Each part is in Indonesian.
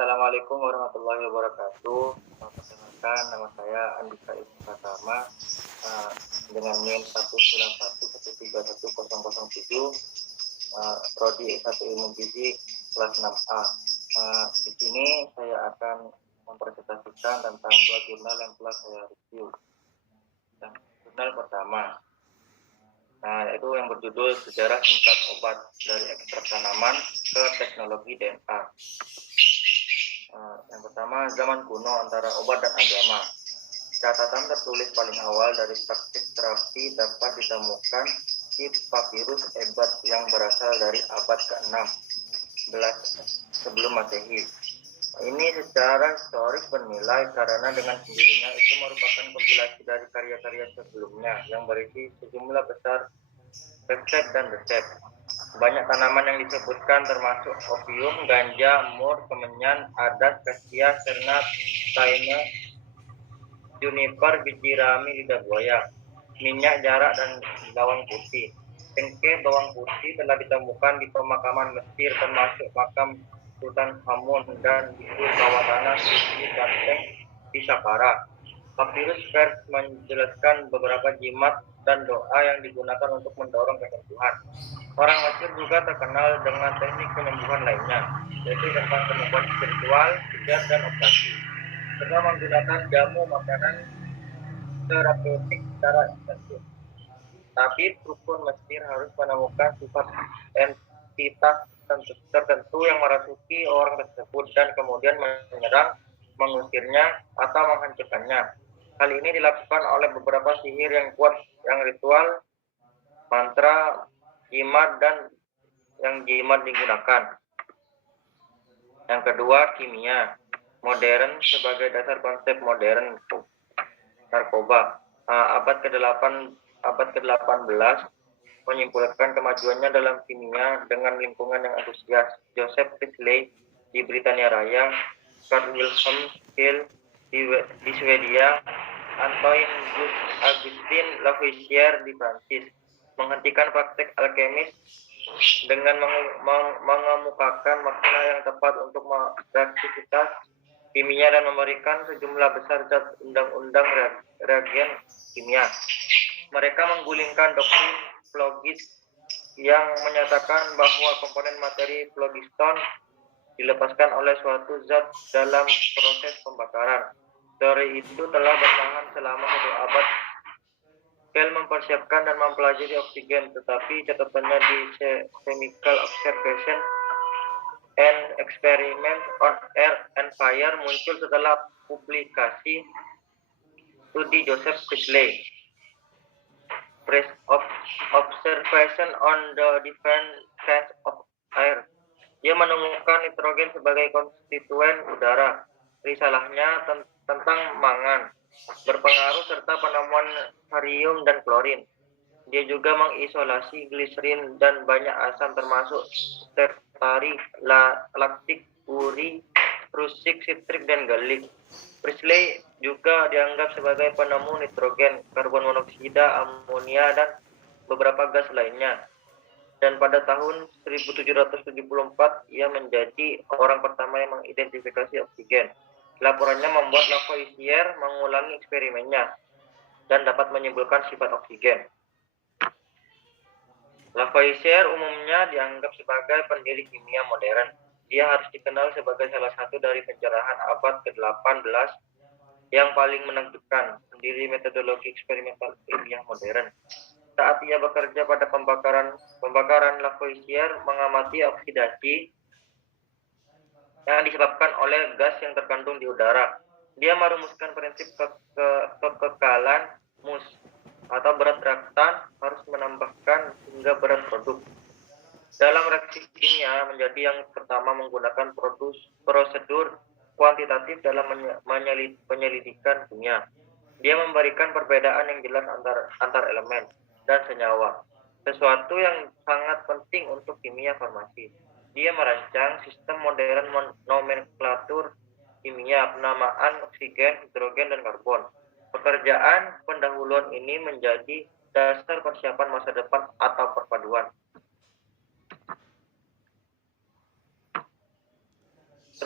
Assalamualaikum warahmatullahi wabarakatuh. Perkenalkan, nama saya Andika Ibnu Pratama dengan NIM 191131007, prodi S1 Ilmu Gizi kelas 6A. Di sini saya akan mempresentasikan tentang dua jurnal yang telah saya review. Jurnal pertama, yaitu yang berjudul Sejarah Singkat Obat dari Ekstrak Tanaman ke Teknologi DNA. Yang pertama, zaman kuno antara obat dan agama. Catatan tertulis paling awal dari praktik terapi dapat ditemukan di papirus Ebert yang berasal dari abad ke-6 sebelum Masehi. Ini secara historis bernilai karena dengan sendirinya itu merupakan kompilasi dari karya-karya sebelumnya yang berisi sejumlah besar resep dan resep. Banyak tanaman yang disebutkan termasuk opium, ganja, mur, kemenyan, adas, kasia, sernat, taina, juniper, biji rami, lidah buaya, minyak jarak, dan bawang putih. Cengkeh bawang putih telah ditemukan di pemakaman Mesir termasuk makam Tutankhamun dan di bawah tanah Suci Banteng di Saqqara. Papirus Pers menjelaskan beberapa jimat dan doa yang digunakan untuk mendorong kesembuhan. Orang Mesir juga terkenal dengan teknik penyembuhan lainnya, yaitu tentang penyembuhan spiritual, pijat, dan operasi, serta menggunakan jamu makanan terapeutik secara intensif. Tapi rukun Mesir harus menemukan sifat entitas tertentu yang merasuki orang tersebut dan kemudian menyerang, mengusirnya, atau menghancurkannya. Hal ini dilakukan oleh beberapa sihir yang kuat, yang ritual, mantra, jimat, dan yang jimat digunakan. Yang kedua, kimia modern sebagai dasar konsep modern narkoba. Abad ke-18 menyimpulkan kemajuannya dalam kimia dengan lingkungan yang antusias. Joseph Priestley di Britania Raya, Carl Wilhelm Scheele di Swedia, Antoine Augustin Lavoisier di Prancis menghentikan praktek alkemis dengan mengemukakan makna yang tepat untuk beraktivitas kimia dan memberikan sejumlah besar zat undang-undang reagen kimia. Mereka menggulingkan doktrin Phlogiston yang menyatakan bahwa komponen materi phlogiston dilepaskan oleh suatu zat dalam proses pembakaran. Teori itu telah bertahan selama 1 abad. Scheele mempersiapkan dan mempelajari oksigen, tetapi catatannya di Chemical Observation and Experiment on Air and Fire muncul setelah publikasi studi Joseph Priestley, Observation on the Different Kinds of Air. Dia menemukan nitrogen sebagai konstituen udara. Risalahnya tentang mangan berpengaruh serta penemuan barium dan klorin. Dia juga mengisolasi gliserin dan banyak asam termasuk tertarik, laktik, uri, rusik, sitrik, dan galik. Priestley juga dianggap sebagai penemu nitrogen, karbon monoksida, amonia, dan beberapa gas lainnya. Dan pada tahun 1774 ia menjadi orang pertama yang mengidentifikasi oksigen. Laporannya membuat Lavoisier mengulangi eksperimennya dan dapat menyimpulkan sifat oksigen. Lavoisier umumnya dianggap sebagai pendiri kimia modern. Dia harus dikenal sebagai salah satu dari pencerahan abad ke-18 yang paling menentukan, pendiri metodologi eksperimental ilmiah modern. Saat ia bekerja pada pembakaran, Lavoisier mengamati oksidasi yang disebabkan oleh gas yang terkandung di udara. Dia merumuskan prinsip kekekalan mus atau berat reaktan harus menambahkan hingga berat produk. Dalam reaksi kimia menjadi yang pertama menggunakan prosedur kuantitatif dalam penyelidikan kimia. Dia memberikan perbedaan yang jelas antar elemen dan senyawa, sesuatu yang sangat penting untuk kimia farmasi. Dia merancang sistem modern nomenklatur kimia, penamaan oksigen, hidrogen, dan karbon. Pekerjaan pendahuluan ini menjadi dasar persiapan masa depan atau perpaduan.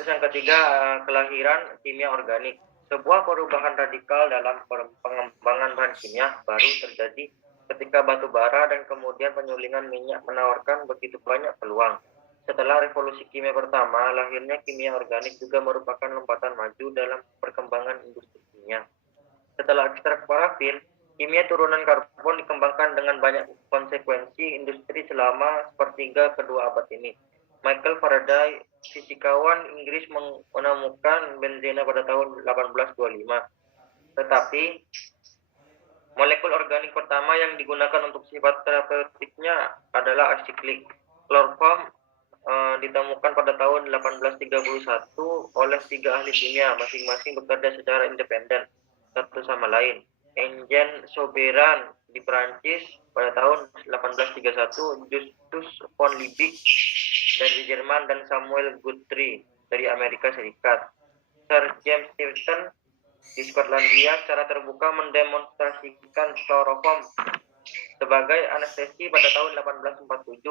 Terus yang ketiga, kelahiran kimia organik. Sebuah perubahan radikal dalam pengembangan bahan kimia baru terjadi ketika batu bara dan kemudian penyulingan minyak menawarkan begitu banyak peluang. Setelah revolusi kimia pertama, lahirnya kimia organik juga merupakan lompatan maju dalam perkembangan industri kimia. Setelah ekstrak parafin, kimia turunan karbon dikembangkan dengan banyak konsekuensi industri selama sepertiga kedua abad ini. Michael Faraday, fisikawan Inggris, menemukan benzena pada tahun 1825. Tetapi molekul organik pertama yang digunakan untuk sifat terapeutiknya adalah asiklik. Kloroform ditemukan pada tahun 1831 oleh 3 ahli kimia, masing-masing bekerja secara independen satu sama lain. Eugène Souberan di Perancis pada tahun 1831, Justus von Liebig dari Jerman, dan Samuel Guthrie dari Amerika Serikat. Sir James Stephenson di Skotlandia secara terbuka mendemonstrasikan kloroform sebagai anestesi pada tahun 1847.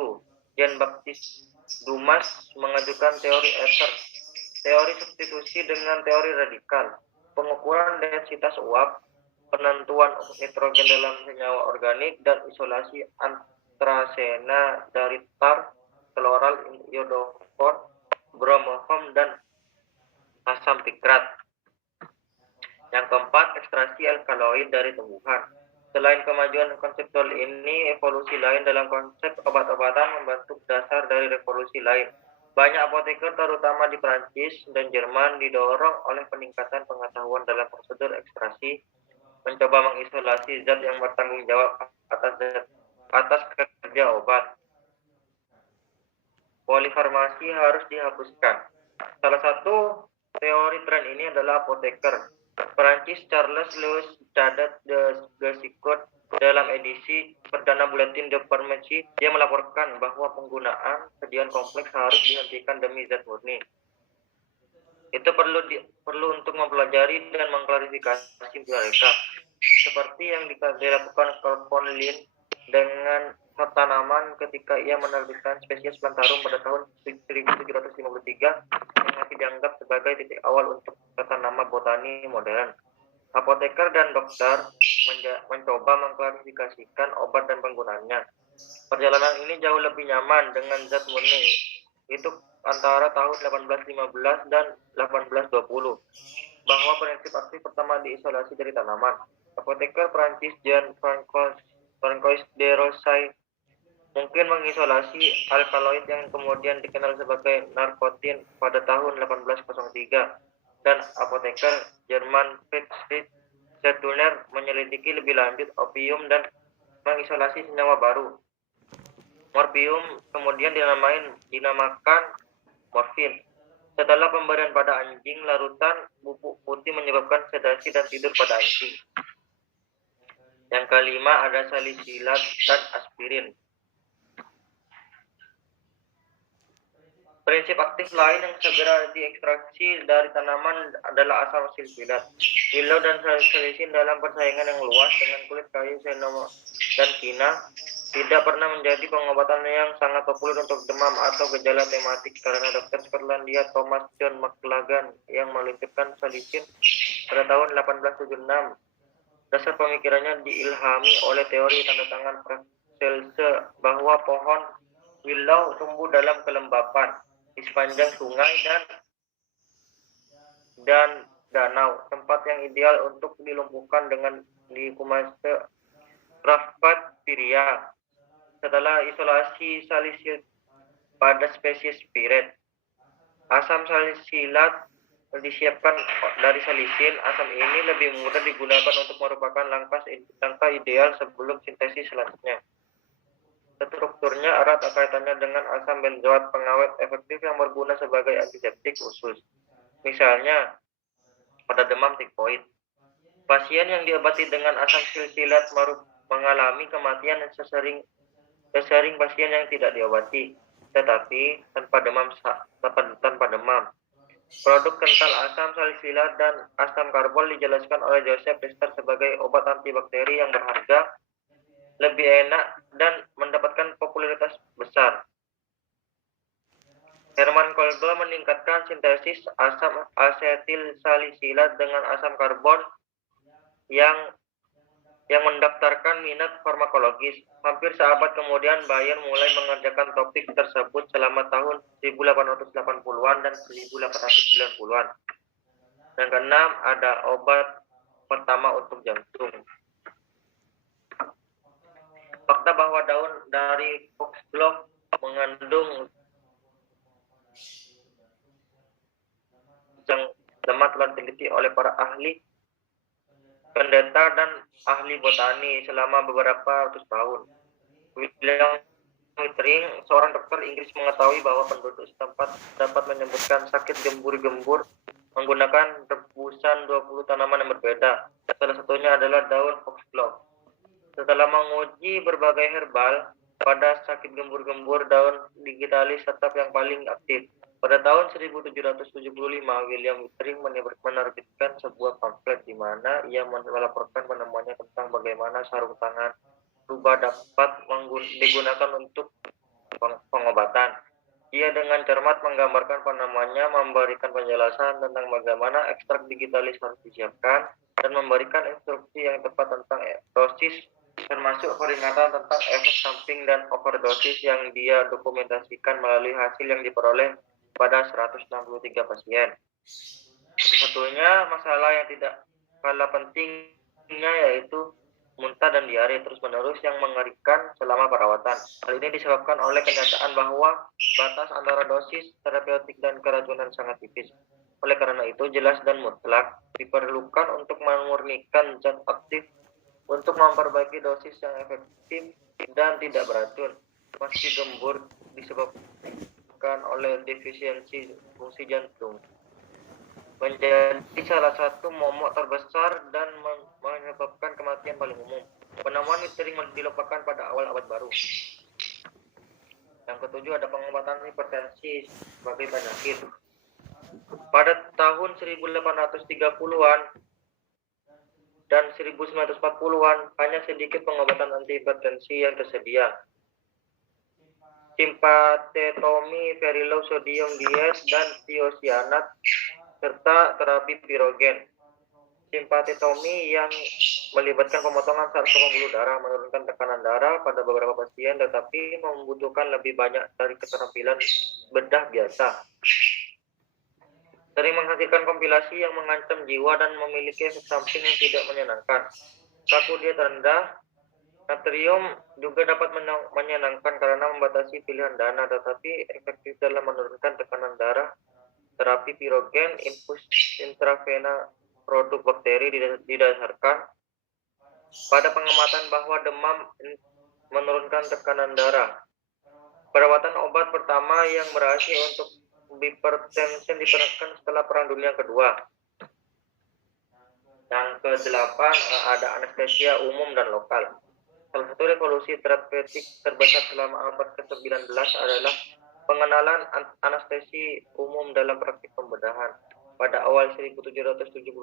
Jean-Baptiste Dumas mengajukan teori ether, teori substitusi dengan teori radikal, pengukuran densitas uap, penentuan nitrogen dalam senyawa organik, dan isolasi antrasena dari tar, chloral, iodoform, bromoform, dan asam pikrat. Yang keempat, ekstraksi alkaloid dari tumbuhan. Selain kemajuan konseptual ini, evolusi lain dalam konsep obat-obatan membentuk dasar dari revolusi lain. Banyak apoteker, terutama di Prancis dan Jerman, didorong oleh peningkatan pengetahuan dalam prosedur ekstraksi, mencoba mengisolasi zat yang bertanggung jawab atas kerja obat. Polifarmasi harus dihapuskan. Salah satu teori tren ini adalah apoteker Perancis Charles Louis Cadet de Gassicourt dalam edisi perdana Bulletin de Pharmacie. Dia melaporkan bahwa penggunaan sediaan kompleks harus dihentikan demi zat murni. Itu perlu untuk mempelajari dan mengklarifikasi mereka, seperti yang dilakukan Von Lin dengan tanaman ketika ia menerbitkan spesies plantarum pada tahun 1753 yang masih dianggap sebagai titik awal untuk tata nama botani modern. Apoteker dan dokter mencoba mengklarifikasikan obat dan penggunaannya. Perjalanan ini jauh lebih nyaman dengan zat murni. Itu antara tahun 1815 dan 1820, bahwa prinsip aktif pertama diisolasi dari tanaman. Apoteker Prancis Jean-François de Rosay mungkin mengisolasi alkaloid yang kemudian dikenal sebagai narkotin pada tahun 1803, dan apoteker Jerman Friedrich Zetuner menyelidiki lebih lanjut opium dan mengisolasi senyawa baru. Morfium kemudian dinamakan morfin. Setelah pemberian pada anjing, larutan bubuk putih menyebabkan sedasi dan tidur pada anjing. Yang kelima ada salisilat dan aspirin. Prinsip aktif lain yang segera diekstraksi dari tanaman adalah asam silsilat. Willow dan salisin dalam persaingan yang luas dengan kulit kayu senoma dan kina tidak pernah menjadi pengobatan yang sangat populer untuk demam atau gejala tematik, karena dokter Skotlandia Thomas John McLagan yang meluncurkan salisin pada tahun 1876. Dasar pemikirannya diilhami oleh teori tanda tangan Paracelsus bahwa pohon willow tumbuh dalam kelembapan di sepanjang sungai dan danau, tempat yang ideal untuk dilumpuhkan dengan dikumase Raphtiria. Setelah isolasi salisil pada spesies spiret, asam salisilat disiapkan dari salisin. Asam ini lebih mudah digunakan untuk merupakan langkah ideal sebelum sintesis selanjutnya. Strukturnya erat kaitannya dengan asam benzoat, pengawet efektif yang berguna sebagai antiseptik khusus. Misalnya, pada demam tifoid, pasien yang diobati dengan asam silsilat mengalami kematian sesering pasien yang tidak diobati, tetapi tanpa demam. Produk kental asam salisilat dan asam karbol dijelaskan oleh Joseph Lister sebagai obat antibakteri yang berharga, lebih enak, dan mendapatkan popularitas besar. Herman Kolbe meningkatkan sintesis asam asetil salisilat dengan asam karbon yang mendaftarkan minat farmakologis. Hampir seabad kemudian, Bayer mulai mengerjakan topik tersebut selama tahun 1880-an dan 1890-an. Yang keenam, ada obat pertama untuk jantung. Fakta bahwa daun dari foxglove mengandung yang lemah telah diteliti oleh para ahli pendeta dan ahli botani selama beberapa ratus tahun. William Withering, seorang dokter Inggris, mengetahui bahwa penduduk setempat dapat menyembuhkan sakit gembur-gembur menggunakan rebusan 20 tanaman yang berbeda. Salah satunya adalah daun foxglove. Setelah menguji berbagai herbal, pada sakit gembur-gembur, daun digitalis tetap yang paling aktif. Pada tahun 1775, William Withering menerbitkan sebuah pamflet di mana ia melaporkan penemuannya tentang bagaimana sarung tangan rubah dapat digunakan untuk pengobatan. Ia dengan cermat menggambarkan penemuannya, memberikan penjelasan tentang bagaimana ekstrak digitalis harus disiapkan, dan memberikan instruksi yang tepat tentang dosis, termasuk peringatan tentang efek samping dan overdosis yang dia dokumentasikan melalui hasil yang diperoleh pada 163 pasien. Satu-satunya masalah yang tidak kalah pentingnya yaitu muntah dan diare terus-menerus yang mengerikan selama perawatan. Hal ini disebabkan oleh kenyataan bahwa batas antara dosis terapeutik dan keracunan sangat tipis. Oleh karena itu, jelas dan mutlak diperlukan untuk memurnikan zat aktif untuk memperbaiki dosis yang efektif dan tidak beracun. Meski gembur disebabkan oleh defisiensi fungsi jantung, menjadi salah satu momok terbesar dan menyebabkan kematian paling umum. Penemuan sering dilupakan pada awal abad baru. Yang ketujuh, ada pengobatan hipertensi sebagai penyakit. Pada tahun 1830-an dan 1940-an, hanya sedikit pengobatan antihipertensi yang tersedia. Simpatetomi, verilov sodium diet, dan thiocyanat, serta terapi pirogen. Simpatetomi yang melibatkan pemotongan saraf pembuluh darah menurunkan tekanan darah pada beberapa pasien, tetapi membutuhkan lebih banyak dari keterampilan bedah biasa. Sering menghasilkan kompilasi yang mengancam jiwa dan memiliki efek samping yang tidak menyenangkan. Saku diet rendah. Natrium juga dapat menyenangkan karena membatasi pilihan dana, tetapi efektif dalam menurunkan tekanan darah. Terapi pirogen, infus intravena produk bakteri didasarkan pada pengamatan bahwa demam menurunkan tekanan darah. Perawatan obat pertama yang berhasil untuk hipertensi diterapkan setelah Perang Dunia Kedua. Yang ke-8, ada anestesia umum dan lokal. Salah satu revolusi terapeutik terbesar selama abad ke-19 adalah pengenalan anestesi umum dalam praktik pembedahan. Pada awal 1776,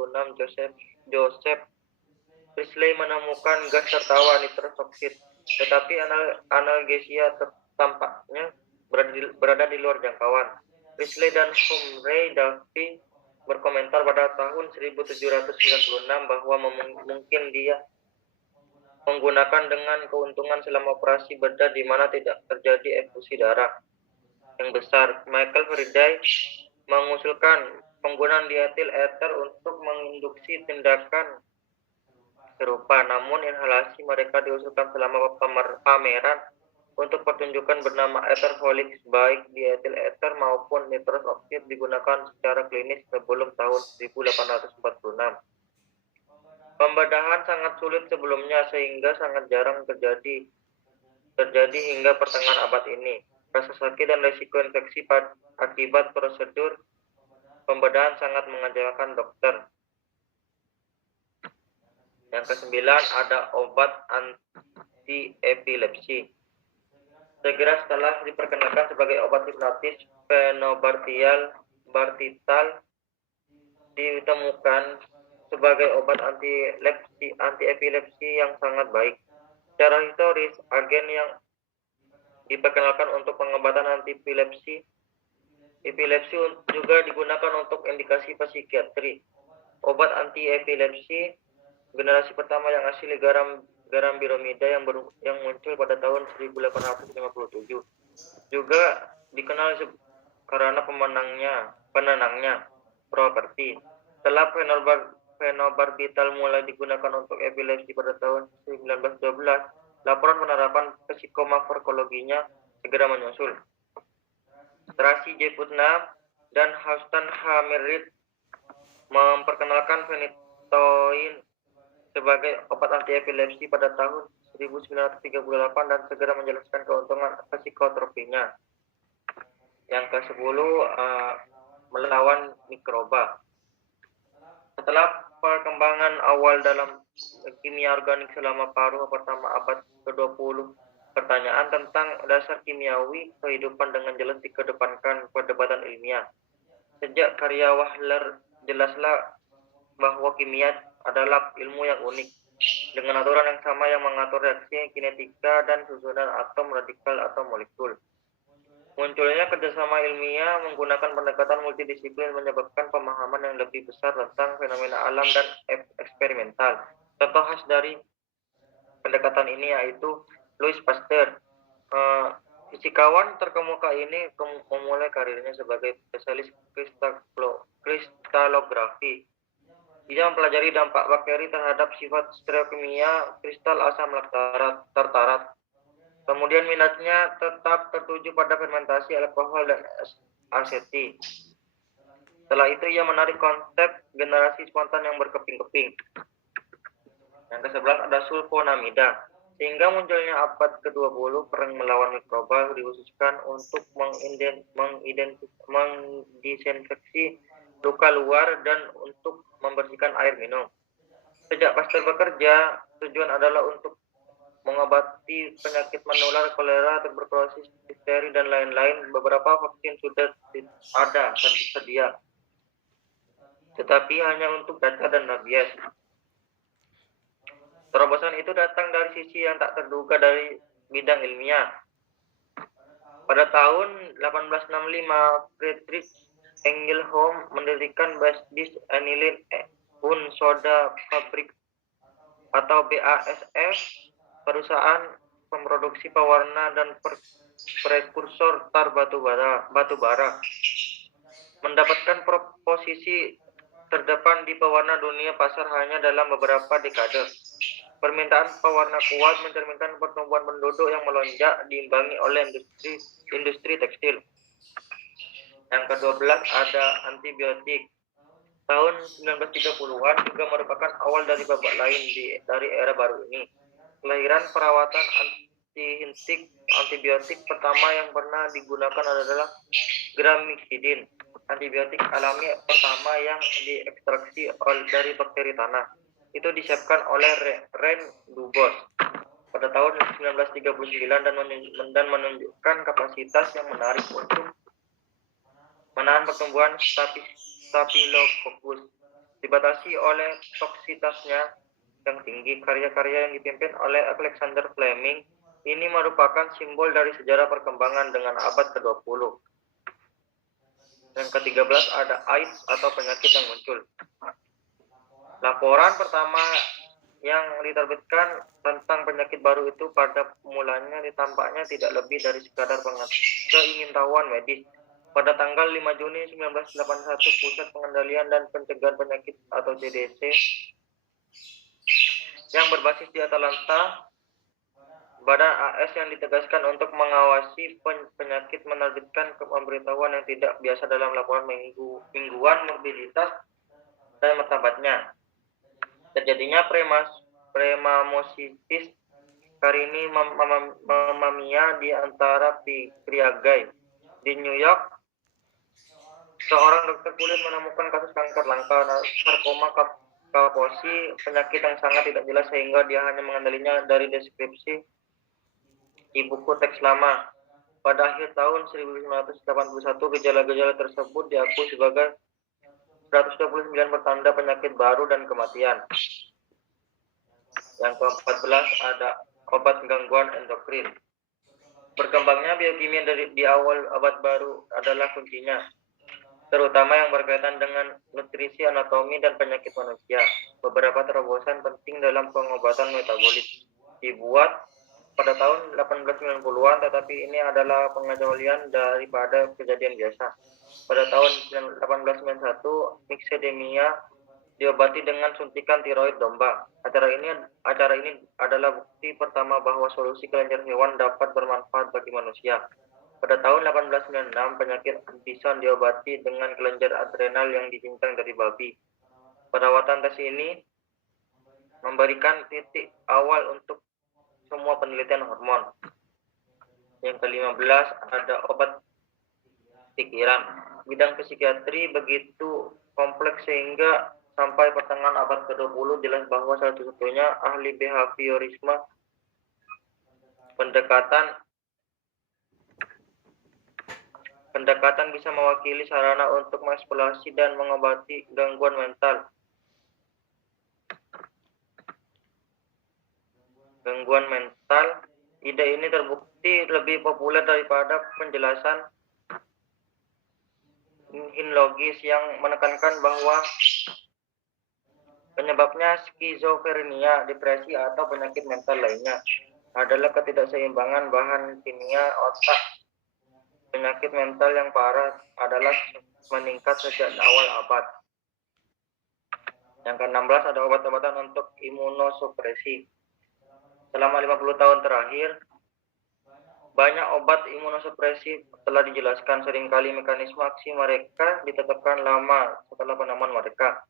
Joseph Priestley menemukan gas tertawa nitrous oxide, tetapi analgesia tampaknya berada di luar jangkauan. Priestley dan Humphrey Davy berkomentar pada tahun 1796 bahwa mungkin dia menggunakan dengan keuntungan selama operasi bedah di mana tidak terjadi efusi darah yang besar. Michael Faraday mengusulkan penggunaan dietil ether untuk menginduksi tindakan serupa, namun inhalasi mereka diusulkan selama pameran untuk pertunjukan bernama ether folik. Baik dietil ether maupun nitrous oxide digunakan secara klinis sebelum tahun 1846. Pembedahan sangat sulit sebelumnya sehingga sangat jarang terjadi hingga pertengahan abad ini. Rasa sakit dan risiko infeksi akibat prosedur pembedahan sangat mengecewakan dokter. Yang ke-9, ada obat anti-epilepsi. Segera setelah diperkenalkan sebagai obat hipnotis, fenobarbital ditemukan sebagai obat anti-epilepsi yang sangat baik. Secara historis, agen yang diperkenalkan untuk pengobatan anti-epilepsi Epilepsi juga digunakan untuk indikasi psikiatri. Obat anti-epilepsi generasi pertama yang asli garam biromida yang muncul pada tahun 1857 juga dikenal karena penenangnya properti. Setelah fenobarbital mulai digunakan untuk epilepsi pada tahun 1912, laporan penerapan psikofarmakologinya segera menyusul. Tracy J. Putnam dan Houston H. Merritt memperkenalkan phenytoin sebagai obat anti-epilepsi pada tahun 1938 dan segera menjelaskan keuntungan psikotropinya. Yang ke-10, melawan mikroba. Setelah perkembangan awal dalam kimia organik selama paruh pertama abad ke-20, pertanyaan tentang dasar kimiawi kehidupan dengan jelas dikedepankan perdebatan ilmiah. Sejak karya Wahler, jelaslah bahwa kimia adalah ilmu yang unik, dengan aturan yang sama yang mengatur reaksi kinetika dan susunan atom, radikal, atau molekul. Munculnya kerjasama ilmiah menggunakan pendekatan multidisiplin menyebabkan pemahaman yang lebih besar tentang fenomena alam dan eksperimental. Contoh khas dari pendekatan ini yaitu Louis Pasteur. Fisikawan terkemuka ini memulai karirnya sebagai spesialis kristalografi. Dia mempelajari dampak bakteri terhadap sifat stereokimia kristal asam tartarat. Kemudian minatnya tetap tertuju pada fermentasi alkohol dan aseti. Setelah itu ia menarik konsep generasi spontan yang berkeping-keping. Yang ke-11 ada sulfonamida. Sehingga munculnya abad ke-20, perang melawan mikroba dikhususkan untuk mendisinfeksi luka luar dan untuk membersihkan air minum. Sejak Pasteur bekerja, tujuan adalah untuk mengobati penyakit menular, kolera, tuberkulosis, difteri, dan lain-lain. Beberapa vaksin sudah ada tersedia, tetapi hanya untuk cacar dan rabies. Terobosan itu datang dari sisi yang tak terduga dari bidang ilmiah. Pada tahun 1865, Friedrich Engelholm mendirikan Basische Anilin und Soda Fabrik atau BASF, perusahaan memproduksi pewarna dan prekursor tar batu bara. Mendapatkan posisi terdepan di pewarna dunia pasar hanya dalam beberapa dekade. Permintaan pewarna kuat mencerminkan pertumbuhan penduduk yang melonjak diimbangi oleh industri tekstil. Yang ke-12 ada antibiotik. Tahun 1930-an juga merupakan awal dari babak lain dari era baru ini. Kelahiran perawatan antibiotik pertama yang pernah digunakan adalah gramixidin, antibiotik alami pertama yang diekstraksi dari bakteri tanah. Itu disiapkan oleh Ren Dubos pada tahun 1939 dan menunjukkan kapasitas yang menarik untuk menahan pertumbuhan Staphylococcus. Dibatasi oleh toksitasnya yang tinggi. Karya-karya yang dipimpin oleh Alexander Fleming ini merupakan simbol dari sejarah perkembangan dengan abad ke-20. Yang ke-13 ada AIDS atau penyakit yang muncul. Laporan pertama yang diterbitkan tentang penyakit baru itu pada mulanya ditampaknya tidak lebih dari sekadar keingintahuan medis. Pada tanggal 5 Juni 1981, Pusat Pengendalian dan Pencegahan Penyakit atau CDC yang berbasis di Atlanta, Badan AS yang ditegaskan untuk mengawasi penyakit menerbitkan pemberitahuan yang tidak biasa dalam laporan mingguan morbiditas dan martabatnya. Terjadinya premamositis carini mamamia di antara priagai. Di New York, seorang dokter kulit menemukan kasus kanker langka sarkoma Kaposi, penyakit yang sangat tidak jelas sehingga dia hanya mengenalinya dari deskripsi di buku teks lama. Pada akhir tahun 1981, gejala-gejala tersebut diakui sebagai 129 pertanda penyakit baru dan kematian. Yang ke-14 ada obat gangguan endokrin. Berkembangnya biokimia di awal abad baru adalah kuncinya, terutama yang berkaitan dengan nutrisi, anatomi, dan penyakit manusia. Beberapa terobosan penting dalam pengobatan metabolis dibuat pada tahun 1890-an, tetapi ini adalah pengecualian daripada kejadian biasa. Pada tahun 1891, Myxedemia diobati dengan suntikan tiroid domba. Acara ini adalah bukti pertama bahwa solusi kelenjar hewan dapat bermanfaat bagi manusia. Pada tahun 1896, penyakit Addison diobati dengan kelenjar adrenal yang dicincang dari babi. Perawatan tes ini memberikan titik awal untuk semua penelitian hormon. Yang ke-15 ada obat pikiran. Bidang psikiatri begitu kompleks sehingga sampai pertengahan abad ke-20 jelas bahwa satu-satunya ahli behaviorisme pendekatan bisa mewakili sarana untuk mengeksplorasi dan mengobati gangguan mental. Ide ini terbukti lebih populer daripada penjelasan logis yang menekankan bahwa penyebabnya skizofrenia, depresi, atau penyakit mental lainnya adalah ketidakseimbangan bahan kimia otak. Penyakit mental yang parah adalah meningkat sejak awal abad. Yang ke-16 ada obat-obatan untuk imunosupresi. Selama 50 tahun terakhir, banyak obat imunosupresi telah dijelaskan. Seringkali mekanisme aksi mereka ditetapkan lama setelah penemuan mereka.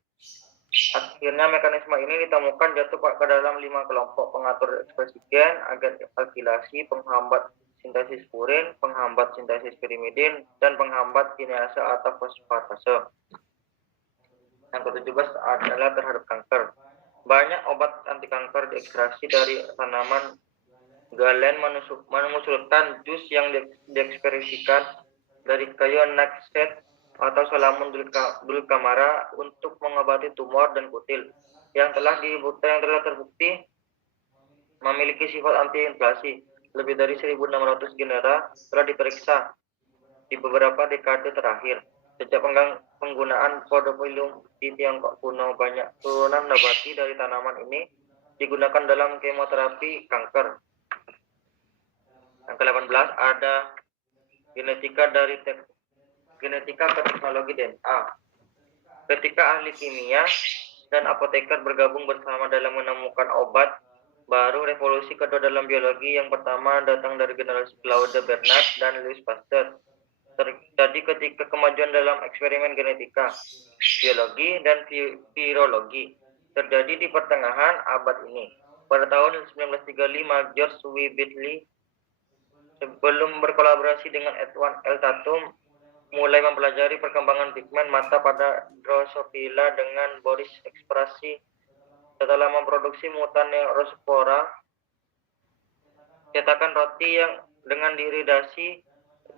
Akhirnya mekanisme ini ditemukan jatuh ke dalam 5 kelompok: pengatur ekspresi gen, agen alkilasi, penghambat sintesis purin, penghambat sintesis pirimidin, dan penghambat kinase atau fosfatase. Yang ke-17 adalah terhadap kanker. Banyak obat anti kanker diekstraksi dari tanaman. Galen mengusulkan jus yang diekspresikan dari kayu nightshade atau Salamun dulcamara untuk mengobati tumor dan kutil yang telah terbukti memiliki sifat anti-inflasi. Lebih dari 1.600 genera telah diperiksa di beberapa dekade terakhir. Sejak penggunaan podophyllum di Tiongkok kuno, banyak turunan nabati dari tanaman ini digunakan dalam kemoterapi kanker. Yang ke-18 ada genetika ke teknologi DNA. Ketika ahli kimia dan apoteker bergabung bersama dalam menemukan obat baru, revolusi kedua dalam biologi yang pertama datang dari generasi Claude Bernard dan Louis Pasteur. Terjadi ketika kemajuan dalam eksperimen genetika, biologi, dan virologi terjadi di pertengahan abad ini. Pada tahun 1935, George W. Bentley sebelum berkolaborasi dengan Edward L. Tatum mulai mempelajari perkembangan pigmen mata pada Drosophila dengan Boris ekspresi. Setelah memproduksi mutan Neurospora, cetakan roti yang dengan diiridasi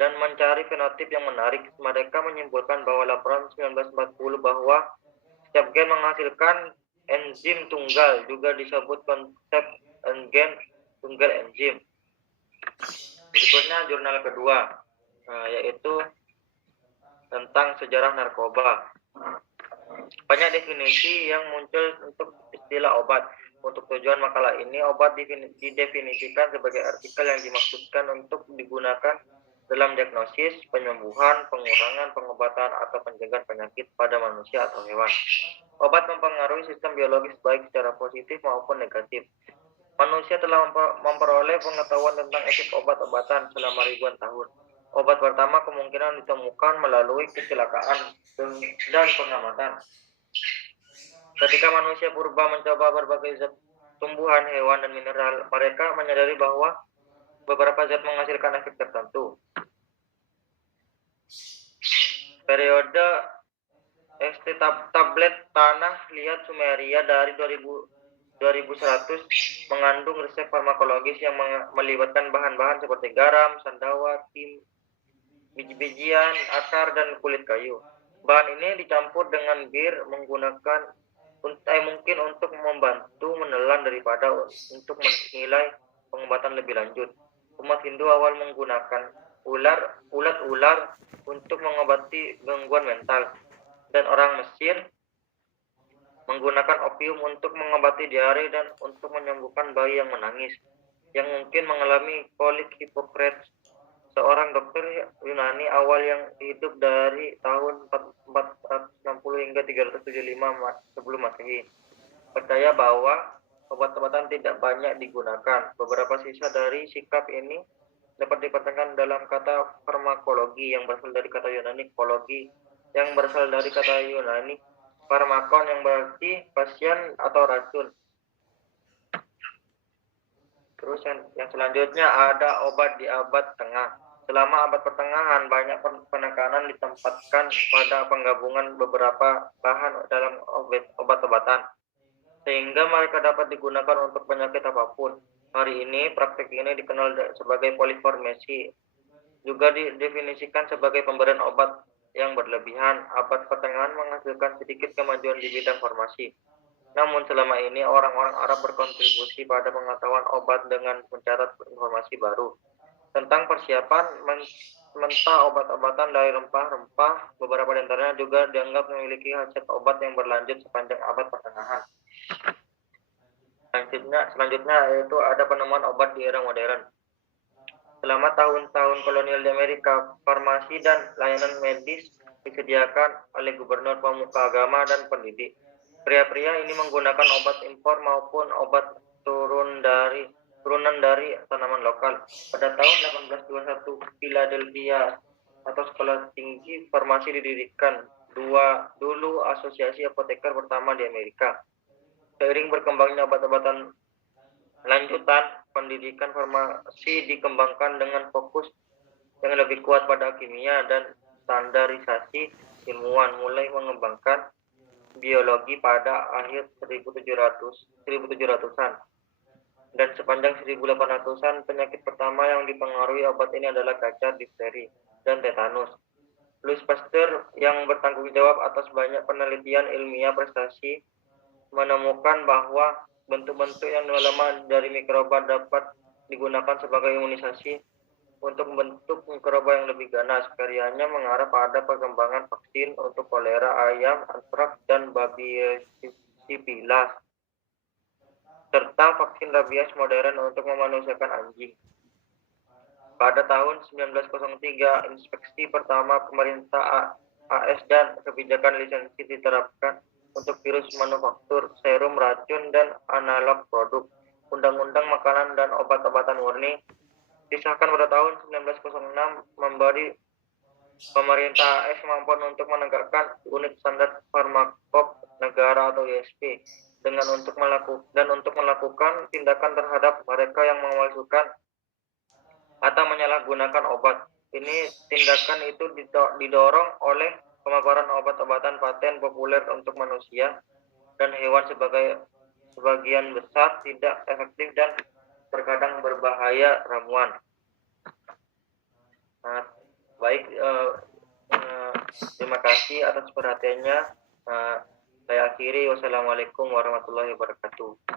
dan mencari fenotip yang menarik, mereka menyimpulkan bahwa laporan 1940 bahwa setiap gen menghasilkan enzim tunggal, juga disebut konsep gen tunggal enzim. Berikutnya jurnal kedua, yaitu tentang sejarah narkoba. Banyak definisi yang muncul untuk istilah obat. Untuk tujuan makalah ini, obat didefinisikan sebagai artikel yang dimaksudkan untuk digunakan dalam diagnosis, penyembuhan, pengurangan, pengobatan, atau pencegahan penyakit pada manusia atau hewan. Obat mempengaruhi sistem biologis baik secara positif maupun negatif. Manusia telah memperoleh pengetahuan tentang efek obat-obatan selama ribuan tahun. Obat pertama kemungkinan ditemukan melalui kecelakaan dan pengamatan. Ketika manusia purba mencoba berbagai zat tumbuhan, hewan, dan mineral, mereka menyadari bahwa beberapa zat menghasilkan efek tertentu. Periode tablet tanah liat Sumeria dari 2100 mengandung resep farmakologis yang melibatkan bahan-bahan seperti garam, sandawa, tim, biji-bijian, akar, dan kulit kayu. Bahan ini dicampur dengan bir mungkin untuk membantu menelan daripada untuk menilai pengobatan lebih lanjut. Umat Hindu awal menggunakan ulat-ular untuk mengobati gangguan mental, dan orang Mesir menggunakan opium untuk mengobati diare dan untuk menyembuhkan bayi yang menangis, yang mungkin mengalami kolik. Hippocrates, seorang dokter Yunani awal yang hidup dari tahun 460 hingga 375 sebelum Masehi, percaya bahwa obat-obatan tidak banyak digunakan. Beberapa sisa dari sikap ini dapat dikatakan dalam kata farmakologi yang berasal dari kata Yunani kologi, yang berasal dari kata Yunani farmakon yang berarti pasien atau racun. Terus yang selanjutnya ada obat di abad tengah. Selama abad pertengahan, banyak penekanan ditempatkan pada penggabungan beberapa bahan dalam obat-obatan, sehingga mereka dapat digunakan untuk penyakit apapun. Hari ini, praktik ini dikenal sebagai polifarmasi, juga didefinisikan sebagai pemberian obat yang berlebihan. Abad pertengahan menghasilkan sedikit kemajuan di bidang farmasi. Namun selama ini orang-orang Arab berkontribusi pada pengetahuan obat dengan mencatat informasi baru tentang persiapan mentah obat-obatan dari rempah-rempah. Beberapa di antaranya juga dianggap memiliki khasiat obat yang berlanjut sepanjang abad pertengahan. Selanjutnya yaitu ada penemuan obat di era modern. Selama tahun-tahun kolonial di Amerika, farmasi dan layanan medis disediakan oleh gubernur, pemuka agama, dan pendidik. Pria-pria ini menggunakan obat impor maupun obat turunan dari tanaman lokal. Pada tahun 1821, Philadelphia atau Sekolah Tinggi Farmasi didirikan, dulu asosiasi apoteker pertama di Amerika. Seiring berkembangnya obat-obatan lanjutan, pendidikan farmasi dikembangkan dengan fokus yang lebih kuat pada kimia dan standarisasi. Ilmuwan mulai mengembangkan biologi pada akhir 1700-an, dan sepanjang 1800-an penyakit pertama yang dipengaruhi obat ini adalah cacar, difteri, dan tetanus. Louis Pasteur yang bertanggung jawab atas banyak penelitian ilmiah prestasi menemukan bahwa bentuk-bentuk yang lemah dari mikroba dapat digunakan sebagai imunisasi untuk membentuk mikroba yang lebih ganas. Karyanya mengarah pada pengembangan vaksin untuk kolera, ayam, antraks, dan babi sipilas, serta vaksin rabies modern untuk memanusiakan anjing. Pada tahun 1903, inspeksi pertama pemerintah AS dan kebijakan lisensi diterapkan untuk virus manufaktur, serum, racun, dan analog produk. Undang-Undang Makanan dan Obat-obatan Murni disahkan pada tahun 1906, memberi pemerintah AS kemampuan untuk menegakkan unit standar farmakop negara atau USP untuk melakukan tindakan terhadap mereka yang memalsukan atau menyalahgunakan obat. Ini tindakan itu didorong oleh pemaparan obat-obatan paten populer untuk manusia dan hewan sebagian besar tidak efektif dan terkadang berbahaya ramuan. Baik, terima kasih atas perhatiannya. Saya akhiri. Wassalamualaikum warahmatullahi wabarakatuh.